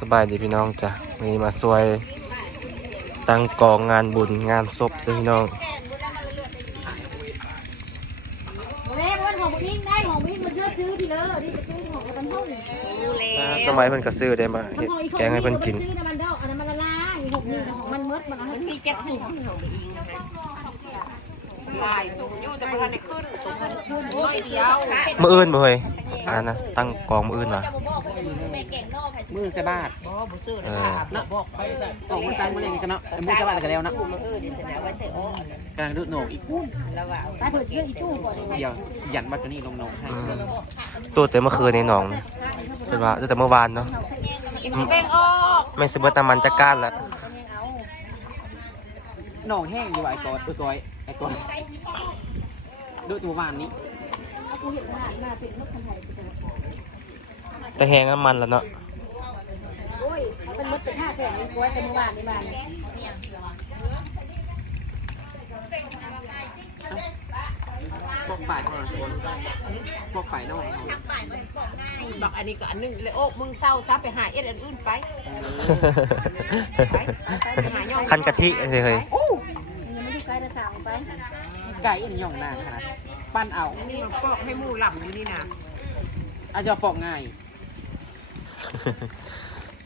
สบายดีพี่น้องจ้ะวันนี้มาช่วยตั้งกองงานบุญงานศพจ้ะพี่น้องแม่วันของวิ่งได้ของวิ่งมันเลือกซื้อทีเลยนี่ไปซื้อของกันห้องอ่าต้นไม้เพิ่นก็ซื้อได้มาเฮ็ดแกงให้เพิ่นกินซื้อน้ำมันเด้ออันนั้นมันละลายหกหนึ่งของมันมดมันอันนั้นมีเจ็ดสูงลายสูงอยู่แต่พอในขึ้นตัวมันขึ้นน้อยเดียวมื้ออื่นบ่เฮ้ยอันนั้นนะตั้งกองมื้ออื่นว่ะ มือใส่บาทบ่บ่ซื้อเอนะอเนาะบอกไปออกมาตายมาเลยกันเนาะมือใส่บาทกันแล้วเนาะตู้มืออื่นเดี๋ยวจะเอาไว้ใส่อ้อกำลังดูดโหนกอีกแล้วว่าไปเปิดซื้ออีตู้ก่อนเลยเดียวยันบัตรนี้ลงโหนกให้อืมตู้แต่เมื่อคืนนี้น้องเพิ่นว่าแต่เมื่อวานเนาะกินแป้งออกไม่สิเบิดน้ำมันจักก้านละโหนกแห้งอยู่ไอ้ตัวตัวตัวไอ้ตัวดูตัววานนี้กูเห็นหน้าหน้าเป็นรถคันไทยแต่แฮงน้ำมันแล้วเนาะโอ้ย เป็นรถเป็นห้าแสนนี่กล้วยเมื่อวานในบ้านบอกฝ่ายก่อนบอกฝ่ายน้องบอกอันนี้ก็อันนึงเลยโอ้มึงเศร้าซะไปหาเอ็ดอันอื่นไปคันกะทิเฮ้ยยังไม่ได้ใช้นะสาวไก่อันย่องหน้าขนาดปั้นเอานี่ปอกให้มูหลับนี่นะอาจจะปอกง่าย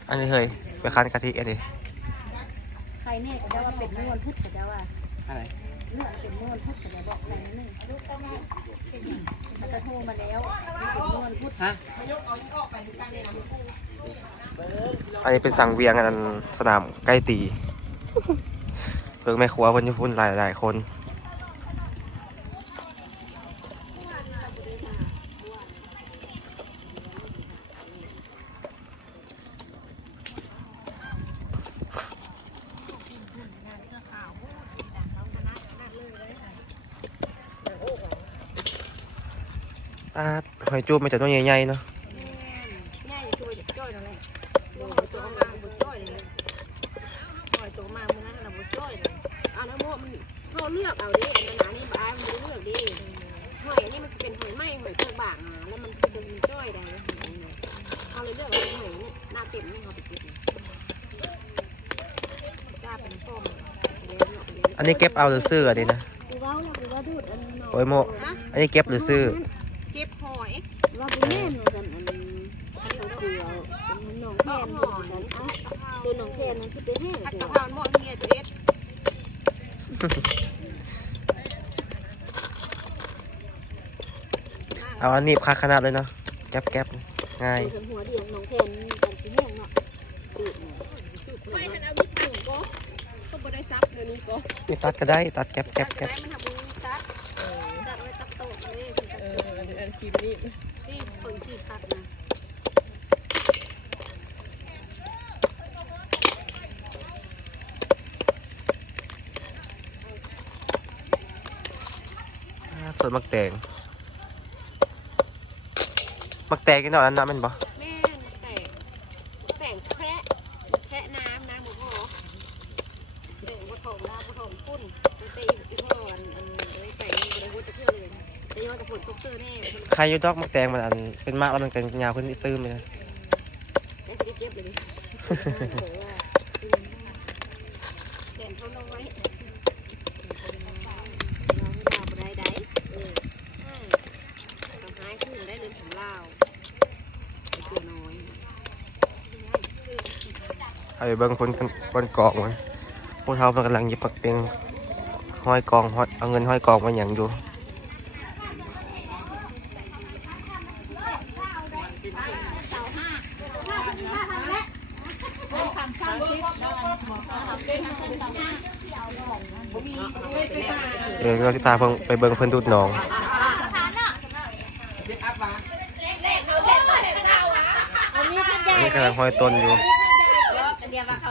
อันนี้เฮ้ยไปคันกะทิอันนี้ใครเนี่ยก็จะว่าเป็นนวลพืชก็จะว่าอะไรเนื้อเป็นนวลพืชก็จะบอกใครนั่นนึงเขาจะโทรมาแล้วเป็นนวลพืชฮะอันนี้เป็นสังเวียงอันสนามใกล้ตีเพิ่งแม่ครัวเพิ่นอยู่พุ่นหลายหลายๆคน อ่าหอยจูบมันจะตัวใหญ่ๆเนาะง่ายช่วยจ้อยนั่นแหละโอ้ยตัวมาบ่จ้อยเลยโอ้ยตัวมามื้อนั้นน่ะบ่จ้อยเลยเอาแล้วโมมันเฮาเลือกเอาดิอันนั้นนี่บ่อ้ายมันเลือกดิหอยอันนี้มันสิเป็นหอยไหม้หอยเปลือกบางอะแล้วมันจะมีจ้อยได้เอาเลยเลือกเอาหอยนี่หน้าเต็มนี่เฮาไปเก็บกล้าเป็นส้มอันนี้เก็บเอาหรือซื้ออันนี้นะกูว่าแล้วกูว่าดูดอันนโอ้ยโมอันนี้เก็บหรือซื้อ เก็บหอย ว่าไปเล่นเหมือนกันอันนี้เขาเกลียวเป็นน้องแค นเหมือนกันเอ้าตัวน้องแคนนั้นคือเป็นแห้งผัดเถกะอะเพราหม้อเมียตัวเอ็ดเอาอันนี้คักขนาดเลยเนาะแก๊บแก๊บง่ายตัวหัวเดียวน้องแคนกันคือแห้งเนาะดูดไม่ทันเอาวิถุงก็ก็บ่ได้ซับเดี๋ยวนี้ก็นี่ตัดก็ได้ตัดแก๊บแก๊บแก๊บได้มันทำมือซับตัดไว้ตัดโต๊ะเลยเอออันคลิปนี้นี่คนที่ตัดนะ อ่าส่วนมักแตงมักแตงกินหน่อยอันนั้นแมันบ่แม่แต่งแต่งแพะแพะน้ำน้ำหมูหอเด็กวัดของน้ำวัดของพุ่นไปอีกพ่ออันอันเลยใส่ในบริวารจะเที่ยวเลยแต่ยอดกับฝนตกเสื้อแน่ใครอยูดอกมักแตงมันอันเป็นมากแล้วมันเป็นยาวขึ้นตื้มเลยได้สิเจ็บเลยแก่นเขาน้อยน้องดาวได้ได้เออทำหายขึ้นได้เรื่องของเราไอ้ตัวน้อย เอาไปเบิ่งคนคนกองมันพวกเขากำลังยิบปักเต็งห้อยกองห้อยเอาเงินห้อยกองมาอย่างอยู่เออเราสิพาเพิ่งไปเบิ่งเพิ่นดูดหนองนนี้กำลังห้อยต้นอยู่ เดียวว่าเขา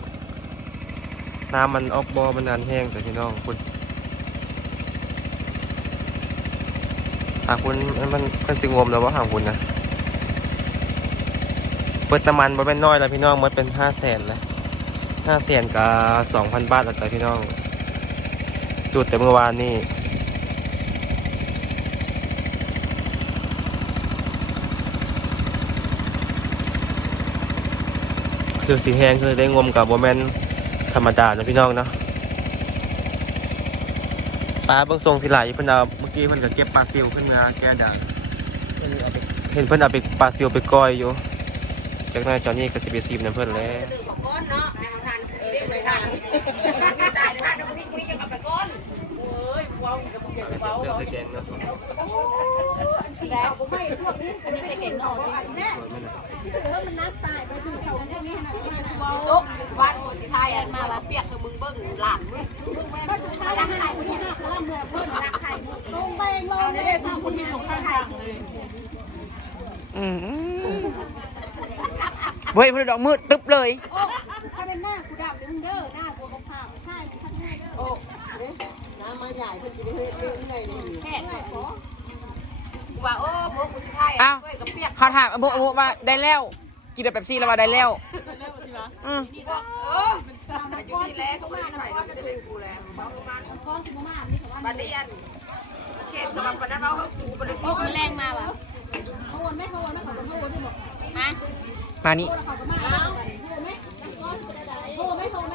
น้ำมันออกบ่อมันนานแห้งแต่พี่น้องคุณหากคุณมันมันสิงมแล้วว่าหางคุณนะเปิดน้ำมันบ่เป็นน้อยแล้วพี่น้องมันเป็นห้าแสนนะห้าแสนกับสองพันบาทแล้วจ้ะพี่น้อง จุดแต่เมื่อวานนี่คือสีแห้งคือได้งมกับโมเมน ธรรมดานะพี่น้องเนาะปลาเบางทรงสิหลายเพิ่นเอาเมื่อกี้เพิ่นก็เก็บปลาซิวขึ้นมาแกด่างเห็นเพิ่นเอาไปปลาซิวไปก้อยอยู่ จากนั้นจอนนี่ก็สิไปซีมน้ำเพิ่นแล้ว ดื้อของก้อนเนาะในทานเด็กไปทานตายในทานน้ำพริกนี่จะเอาไปก้อนโอ้ยว้าวกับเด็กว้าว เรื่องสแกนเนาะ แต่ผมไม่พวกนี้อันนี้ใส่เก่งเนาะตุ๊กวัดโมจิไทยอันมาแล้วเปียกคือมึงเบิ้งหลานมึง อืม เฮ้ยมันดอกมืดตึ๊บเลยถ้าเป็นหน้ากูดำมึงเด้อหน้ากูขาวใช่ท่านแม่โอ้น้ำมาใหญ่เพิ่นกินเฮ็ดเรื่องไหนนี่แค่ไหนว่าโอ้พวกโมจิไทยอ้าวด้วยกับเปียกเขาถามโบโบว่าได้แล้วกินแต่เป๊ปซี่แล้วว่าได้แล้วอืมนี่ก็เอออยู่นี่แหละก็มาหน่อยก็จะได้กูแล้วบ้านบ้านบ้านเรียนเขตสำหรับปนัดเราเขาปูบริโภคแรงมาว่ะ มานี่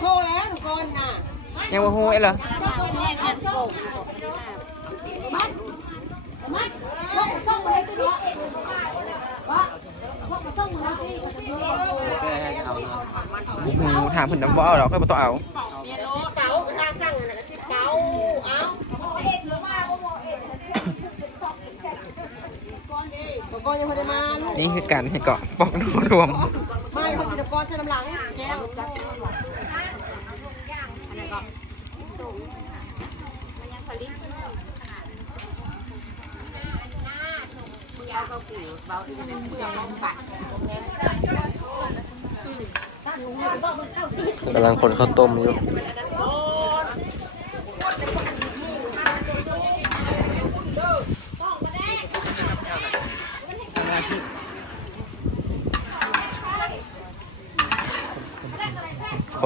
โทรแล้วทุกคนน่ะยังว่าโหยเหรอแม่กันโกงโอ้โหถามเพิ่นน้ำบ่เอาหรอกค่อยบ่ต้องเอา เป๋าก็ท่าสั่งน่ะก็สิเป๋าเอ้า ก็ยังไม่ได้มานี่คือการให้เกาะปอกนรวม ไม่พอกินก้อนใส่น้ำหลังแก้วกำลังคนข้าวต้มอยู่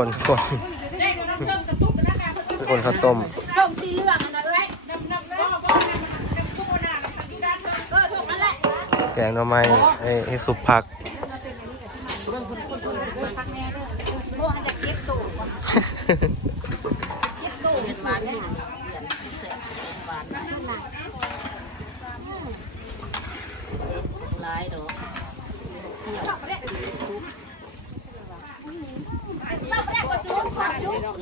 คนคนคนข้าวต้มต้มสีเหลืองนะเอ้ยเออถูกนั่นแกงหน่อไม้ให้สุปผักเก็บตู้เก็บตู้เป็นวันเนี่ยหลายดอก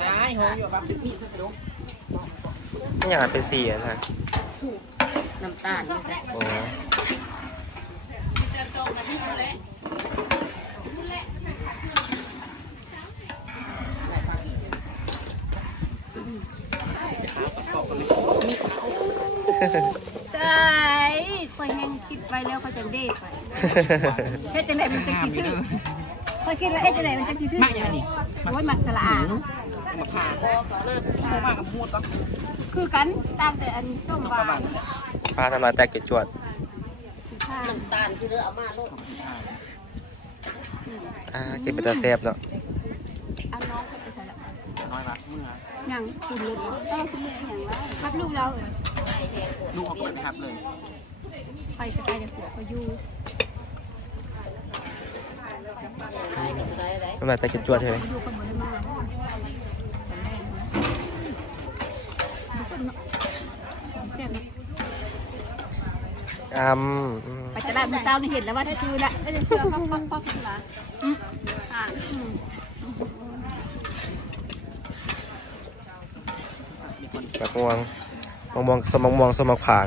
นายโหอยู่ครับพี่สนุก ไม่ อยากให้เป็นสีอะนะน้ำตาลนี่แหละโอ้ตายคอยแห้งคิดไปแล้วเขาจะเด็กไปเฮ็ดจังไดมันจะคิดถึงค อยคิดว่าเฮ็ดจังไดมันจะคิดถึงมาอย่างนี้โอ้ยมักสละอามาผ่าโมมากับมูดปะคือกันตามแต่อันส้มหวานปลาทำลายแตกเกล็ดจวดน้ำตาลคือเด้อเอามาโลดอ่ากินเป็นตาแซ่บเนาะเอาน้องเขาไปใส่ละน้อยปะเมื่อยังคุณลูกเออคุณแม่อย่างว่าครับลูกเราลูกเอาคนครับเลยไปจะไปจะหัวเขาอยู่ ทำลายแตกเกล็ดจวดใช่ไหมอยู่คนบ่ได้มาแซ่บเนาะอืมอืมไปตลาดเมื่อเช้านี่เห็นแล้วว่าถ้าซื้อละไม่ได้เสื้อพักพักพักคือละอืมอ่าอืมมะม่วงมะม่วงสมมะม่วงสมมะผาง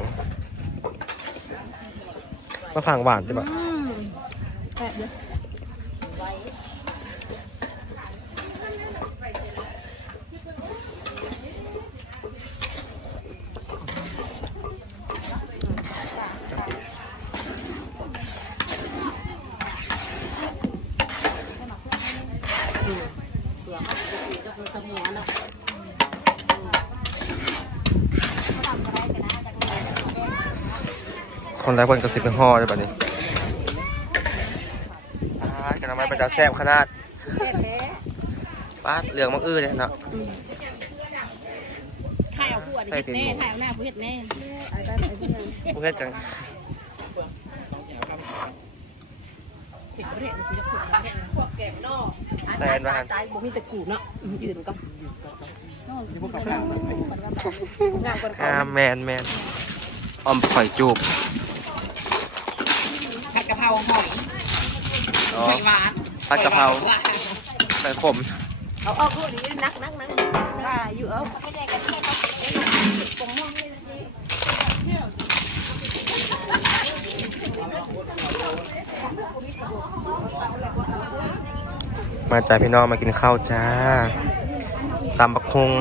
มะผางหวานใช่ปะ อืมแซ่บเลย เผื่อเขาจะกินก็คือสมุนเนาะ คนแรกคนก็สิเป็นห่อเลยบัดนี้ปาดกันทำไมเป็นตาแซ่บขนาดแท้แท้ปาดเหลืองมังอื้อเลยเนาะถ่ายเอาผู้อันนี้แน่ถ่ายเอาหน้าผู้เห็ดแน่ไอ้บ้านไอ้เพื่อนพวกเฮ็ดจังติดประเทศมันจะผูกพวกแก่นอกแซนว่าหั่นตายบ่มีแต่กูเนาะยืนก็งามกว่าอ่าแมนแมนออมข่อยจูบผัดกะ เพราหอยอ๋อหอยหวานผัดกะเพราไข่ขมเอาเอาผู้นี้นักนักนักว่าอยู่เอาไม่ได้กันแค่เขาปงม่วงเลยมาจ้าพี่น้องมากินข้าวจ้าตำบักฮุง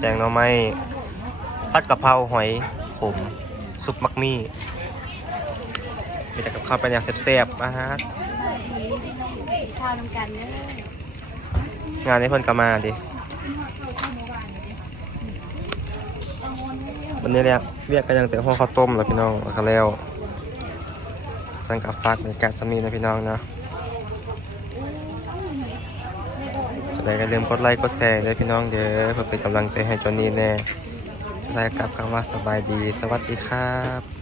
แกงหน่อไม้ผัดกะเพราหอยขมซุปมักมี่ มีแต่กับข้าวเป็นอย่างแซ่บๆอาหารข้าวน้ำกันเนอะงานนี้เพิ่นก็มาดิวันนี้เนี่ยเรียกกันยังแต่ห้องข้าวต้มแล้วพี่น้องแล้วก็แล้วสั่งกับฝากบรรยากาศสมีนะพี่น้องเนาะจะได้ก็ลืมกดไลค์กดแชร์ด้วยพี่น้องเด้อเพื่อเป็นกำลังใจให้จอนี่แน่ได้กลับคำว่าสบายดี สวัสดีครับ